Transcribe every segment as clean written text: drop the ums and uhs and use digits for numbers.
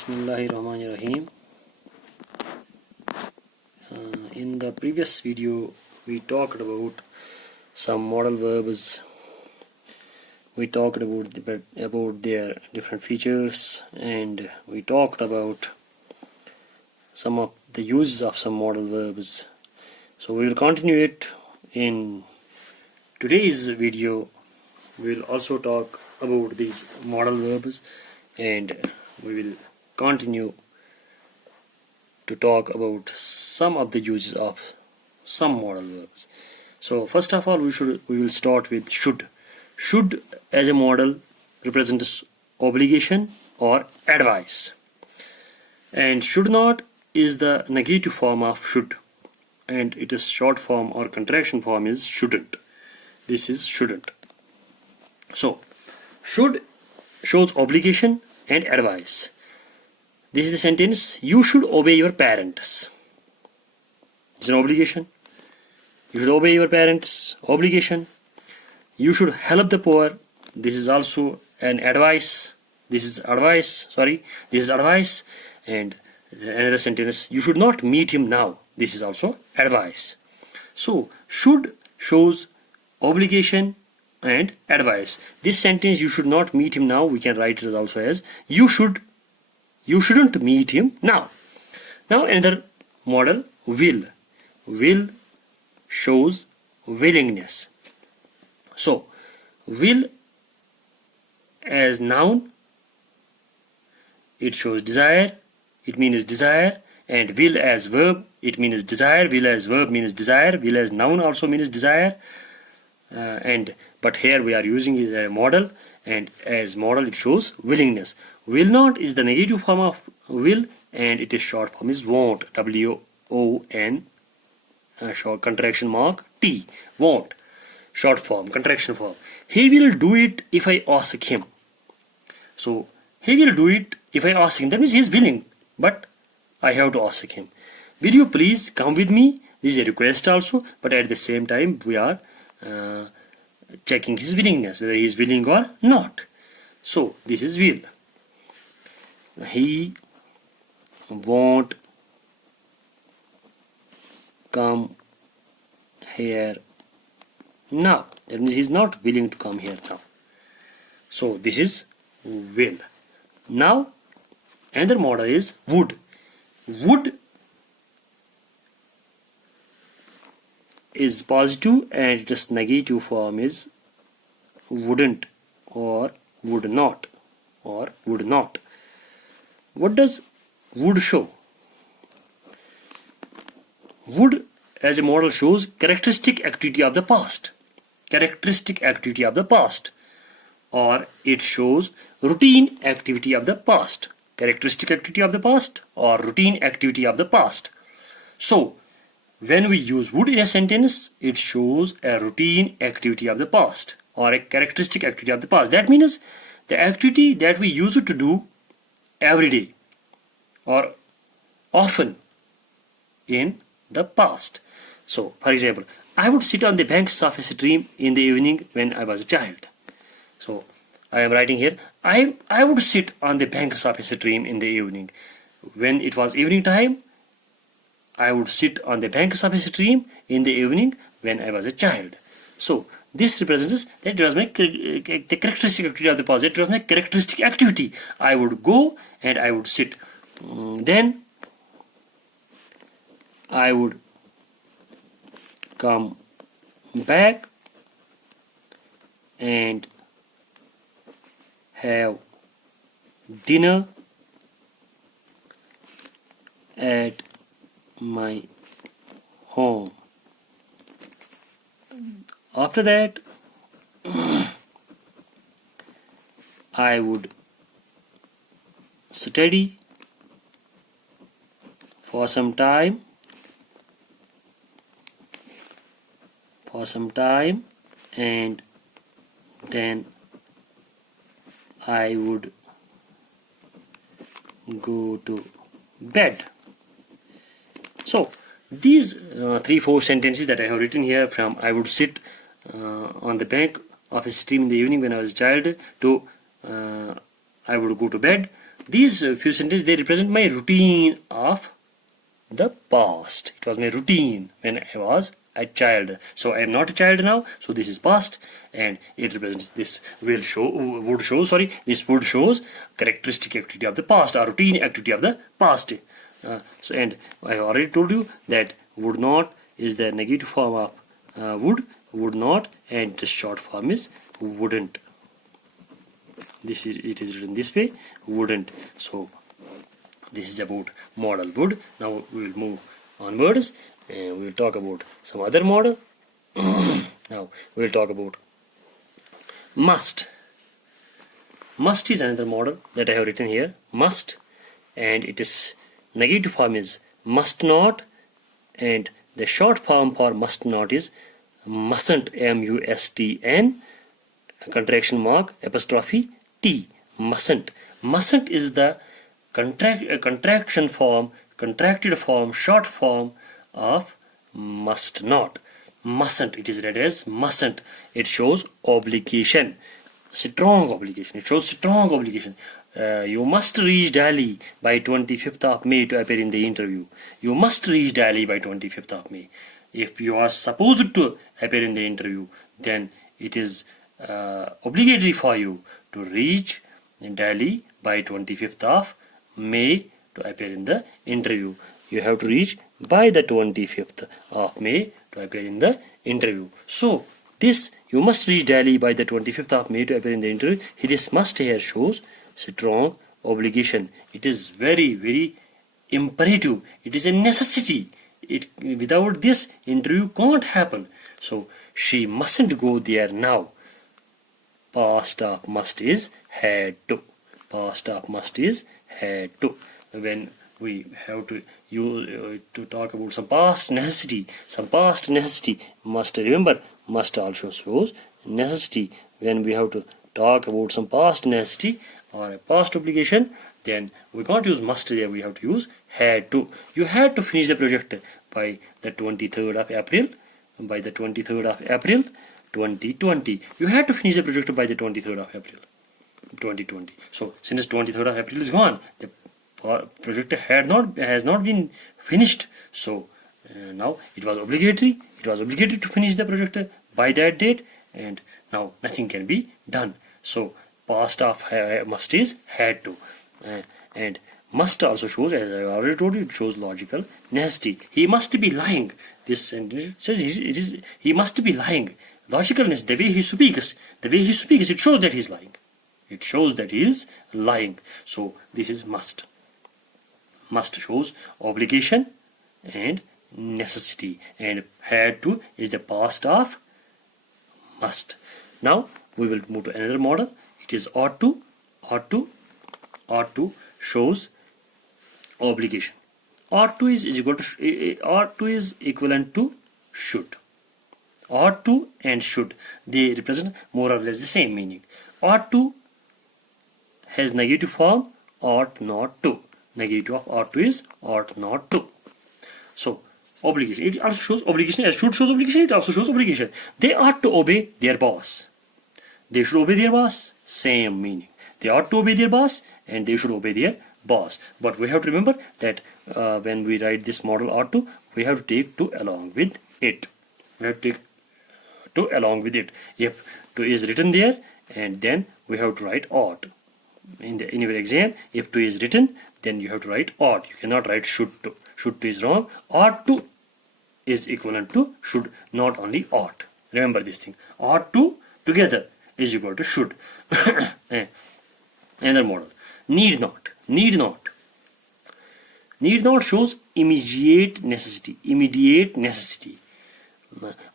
Bismillahirrahmanirrahim. In the previous video we talked about some modal verbs. We talked about their different features, and we talked about some of the uses of some modal verbs. So we will continue it in today's video. We will also talk about these modal verbs, and we will continue to talk about some of the uses of some modal verbs. So first of all, we will start with should. Should as a modal represents obligation or advice, and should not is the negative form of should, and its short form or contraction form is shouldn't. This is shouldn't. So should shows obligation and advice. This is the sentence: you should obey your parents. It's an obligation. You should obey your parents. Obligation. You should help the poor. This is also an advice. This is advice. This is advice. And another sentence: you should not meet him now. This is also advice. So should shows obligation and advice. This sentence, you should not meet him now, we can write it also as you shouldn't meet him now. Now another modal, will. Will shows willingness. So will as noun, it shows desire, it means desire, and will as verb, it means desire. Will as verb means desire. Will as noun also means desire. But here we are using it as a modal, and as modal it shows willingness. Will not is the negative form of will, and its short form is won't. W-O-N, short contraction mark T. Won't. Short form, contraction form. He will do it if I ask him. So he will do it if I ask him. That means he is willing, but I have to ask him. Will you please come with me? This is a request also, but at the same time we are checking his willingness, whether he is willing or not. So this is will. He won't come here now. That means he is not willing to come here now. So this is will. Now another modal is would. Would is positive, and its negative form is wouldn't or would not or would not. What does would show? Would as a modal shows characteristic activity of the past. Characteristic activity of the past, or it shows routine activity of the past. Characteristic activity of the past or routine activity of the past. So when we use would in a sentence, it shows a routine activity of the past or a characteristic activity of the past. That means the activity that we used to do every day or often in the past. So for example, I would sit on the banks of a stream in the evening when I was a child. So I am writing here, I would sit on the banks of a stream in the evening. When it was evening time, I would sit on the banks of a stream in the evening when I was a child. So this represents that it was my the characteristic activity of the past. It was my characteristic activity. I would go and I would sit. Then I would come back and have dinner at my home. After that, I would study for some time, and then I would go to bed. So these 3-4 sentences that I have written here, from I would sit on the bank of a stream in the evening when I was a child to I would go to bed, these few sentences, they represent my routine of the past. It was my routine when I was a child. So I am not a child now. So this is past, and it represents this would this would shows characteristic activity of the past or routine activity of the past. And I already told you that would not is the negative form of would not, and the short form is wouldn't. It is written this way, wouldn't. So this is about modal would. Now we will move onwards and we will talk about some other modal. Now we will talk about must. Must is another modal that I have written here, must, and it is negative form is must not, and the short form for must not is mustn't, M-U-S-T-N, contraction mark, apostrophe T, mustn't. Mustn't is the contracted form, short form of must not. Mustn't, it is read as mustn't. It shows obligation, strong obligation. It shows strong obligation. You must reach Delhi by 25th of May to appear in the interview. You must reach Delhi by 25th of May. If you are supposed to appear in the interview, then it is obligatory for you to reach Delhi by 25th of May to appear in the interview. You have to reach by the 25th of May to appear in the interview. So this, you must reach Delhi by the 25th of May to appear in the interview. This must here shows strong obligation. It is very, very imperative. It is a necessity. Without this, interview can't happen. So she mustn't go there now. Past of must is had to. Past of must is had to. When we have to talk about some past necessity, must remember, must also shows necessity. When we have to talk about some past necessity or a past obligation, then we can't use must there, we have to use had to. You had to finish the project by the 23rd of April, 2020. You had to finish the project by the 23rd of April 2020. So since 23rd of April is gone, the project has not been finished. So now it was obligatory to finish the project by that date, and now nothing can be done. So past of must is had to, and must also shows, as I already told you, it shows logical necessity. He must be lying. This sentence says he must be lying. Logicalness, the way he speaks, it shows that he is lying. It shows that he is lying. So this is must. Must shows obligation and necessity, and had to is the past of must. Now we will move to another model. It is ought to. Ought to shows obligation. Ought to is equivalent to should. Ought to and should, they represent more or less the same meaning. Ought to has negative form, ought not to. Negative of ought to is ought not to. So obligation, it also shows obligation, as should shows obligation, it also shows obligation. They ought to obey their boss. They should obey their boss, same meaning. They ought to obey their boss and they should obey their boss. But we have to remember that when we write this model ought to, we have to take to along with it. We have to take to along with it. If to is written there, and then we have to write ought. In your exam, if to is written, then you have to write ought. You cannot write should to. Should to is wrong. Ought to is equivalent to should, not only ought. Remember this thing. Ought to together is equal to should. Another model. Need not. Need not. Need not shows immediate necessity. Immediate necessity.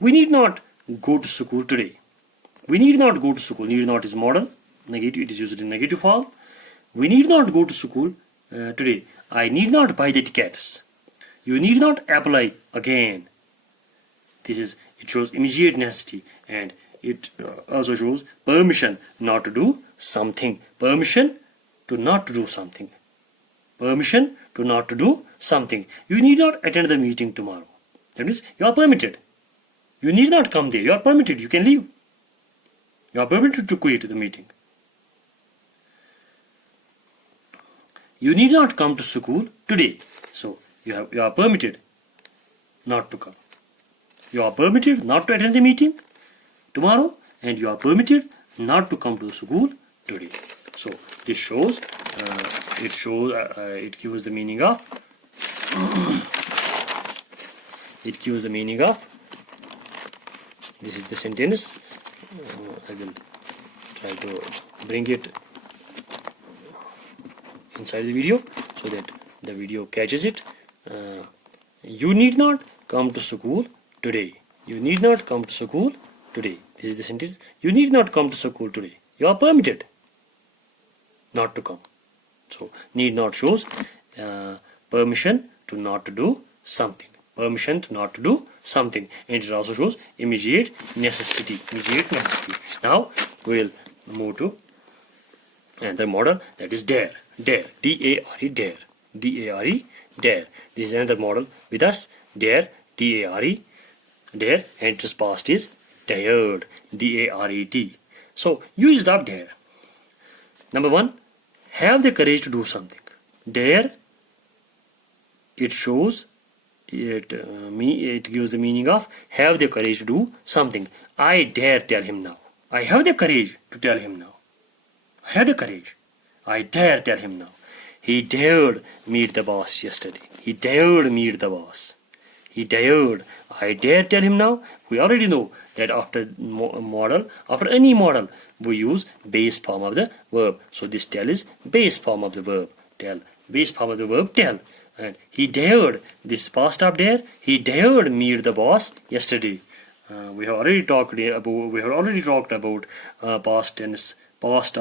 We need not go to school today. We need not go to school. Need not is modal. Negative. It is used in negative form. We need not go to school today. I need not buy the tickets. You need not apply again. It shows immediate necessity, and it also shows permission not to do something. Permission to not to do something. Permission to not to do something. You need not attend the meeting tomorrow. That means you are permitted. You need not come there. You are permitted. You can leave. You are permitted to quit the meeting. You need not come to school today. So you are permitted not to come. You are permitted not to attend the meeting tomorrow, and you are permitted not to come to school today. So this shows it gives the meaning of this is the sentence. I will try to bring it inside the video so that the video catches it. You need not come to school today. You need not come to school today. This is the sentence. You need not come to school today. You are permitted not to come. So need not shows permission to not to do something. Permission to not to do something. And it also shows immediate necessity. Now we'll move to another model, that is dare. D-A-R-E, dare. D-A-R-E, dare. This is another model with us. Dare, D-A-R-E, dare, and its past is dared. D-A-R-E-T. So use of dare. Number one, have the courage to do something. Dare, it shows it gives the meaning of have the courage to do something. I dare tell him now. I have the courage to tell him now. I have the courage. I dare tell him now. He dared meet the boss yesterday. He dared meet the boss. He dared. I dare tell him now. We already know that after any model, we use base form of the verb. So this tell is base form of the verb. Tell. Base form of the verb tell. And he dared. This past of dare. He dared meet the boss yesterday. We have already talked about past tense. Past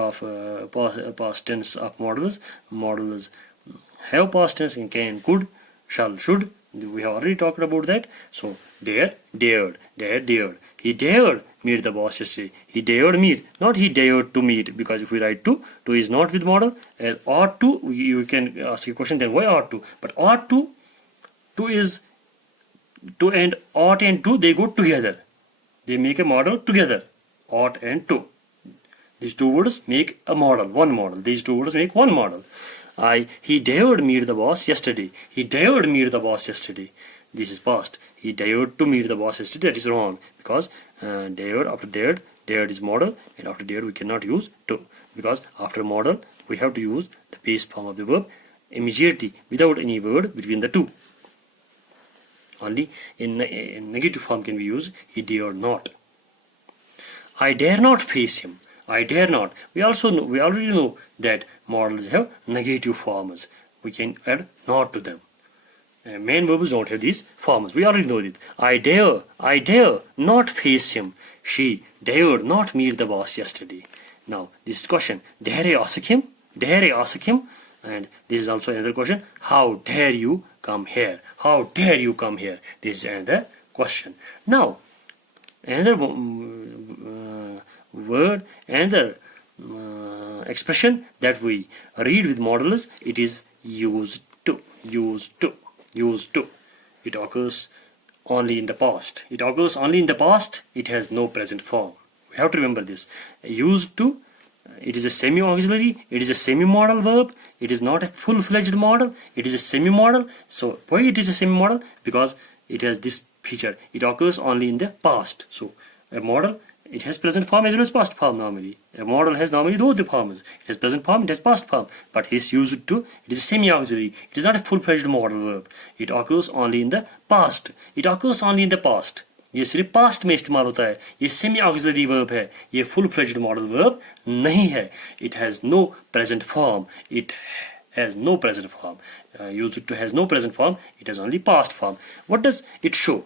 tense of models. Models have past tense and can, could, shall, should. We have already talked about that. So dared. He dared meet the boss yesterday. He dared meet, not he dared to meet, because if we write to is not with model. As ought to, you can ask a question then why ought to? But ought to is to, and ought and to, they go together. They make a model together. Ought and to. These two words make a model, one model. These two words make one model. He dared meet the boss yesterday. He dared meet the boss yesterday. This is past. He dared to meet the boss yesterday. That is wrong, because dared, after dared is model, and after dared we cannot use to, because after model we have to use the base form of the verb immediately without any word between the two. Only in negative form can be used. He dared not. I dare not face him. I dare not. We already know that models have negative forms. We can add not to them. Main verbs don't have these forms. We already know it. I dare not face him. She dared not meet the boss yesterday. Now this question, dare I ask him? And this is also another question. How dare you come here? How dare you come here? This is another question. Now another word, another expression that we read with modals, it is used to. It occurs only in the past. It has no present form. We have to remember this. Used to, it is a semi-auxiliary, it is a semi-modal verb. It is not a full-fledged model. It is a semi-modal. So why it is a semi-modal? Because it has this feature. It occurs only in the past. So a model, it has present form as well as past form normally. A model has normally both the forms. It has present form, it has past form. But his used to, it is a semi-auxiliary. It is not a full-fledged modal verb. It occurs only in the past. ये सिर्फ past में इस्तेमाल होता है. ये semi auxiliary verb है. ये full fledged modal verb नहीं है. It has no present form. It has no present form. Used to has no present form. It has only past form. What does it show?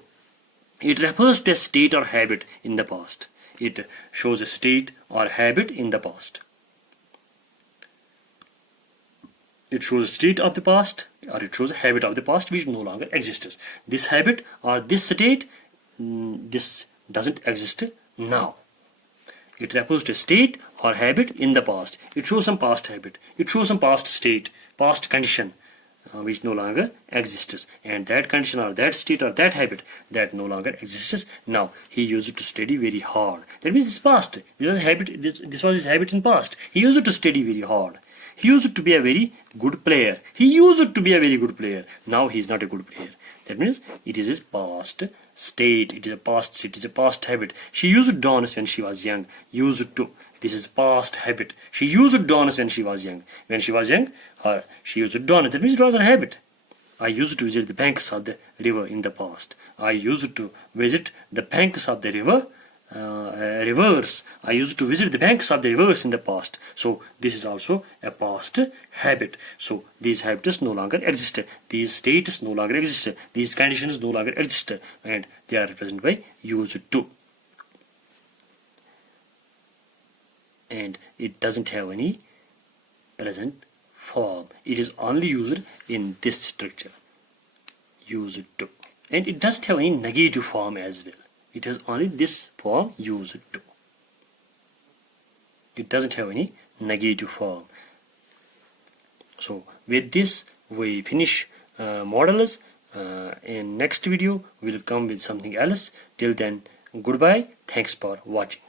It refers to a state or habit in the past. It shows a state or habit in the past. It shows a state of the past, or it shows a habit of the past which no longer exists. This habit or this state, this doesn't exist now. It refers to a state or habit in the past. It shows some past habit. It shows some past state, past condition which no longer exists. And that condition or that state or that habit that no longer exists now. He used to study very hard. That means this past. This was his habit in past. He used to study very hard. He used to be a very good player. He used to be a very good player. Now he is not a good player. That means it is his past state. It is a past. It is a past habit. She used to dance when she was young. Used to. This is past habit. She used to dance when she was young. When she was young, she used to dance. That means it was her habit. I used to visit the banks of the river in the past. I used to visit the banks of the river. Rivers. I used to visit the banks of the rivers in the past. So this is also a past habit. So these habits no longer exist. These states no longer exist. These conditions no longer exist, and they are represented by used to. And it doesn't have any present form. It is only used in this structure. Used to. And it doesn't have any negative form as well. It has only this form, used to. It doesn't have any negative form. So with this we finish modals. In next video we will come with something else. Till then, goodbye. Thanks for watching.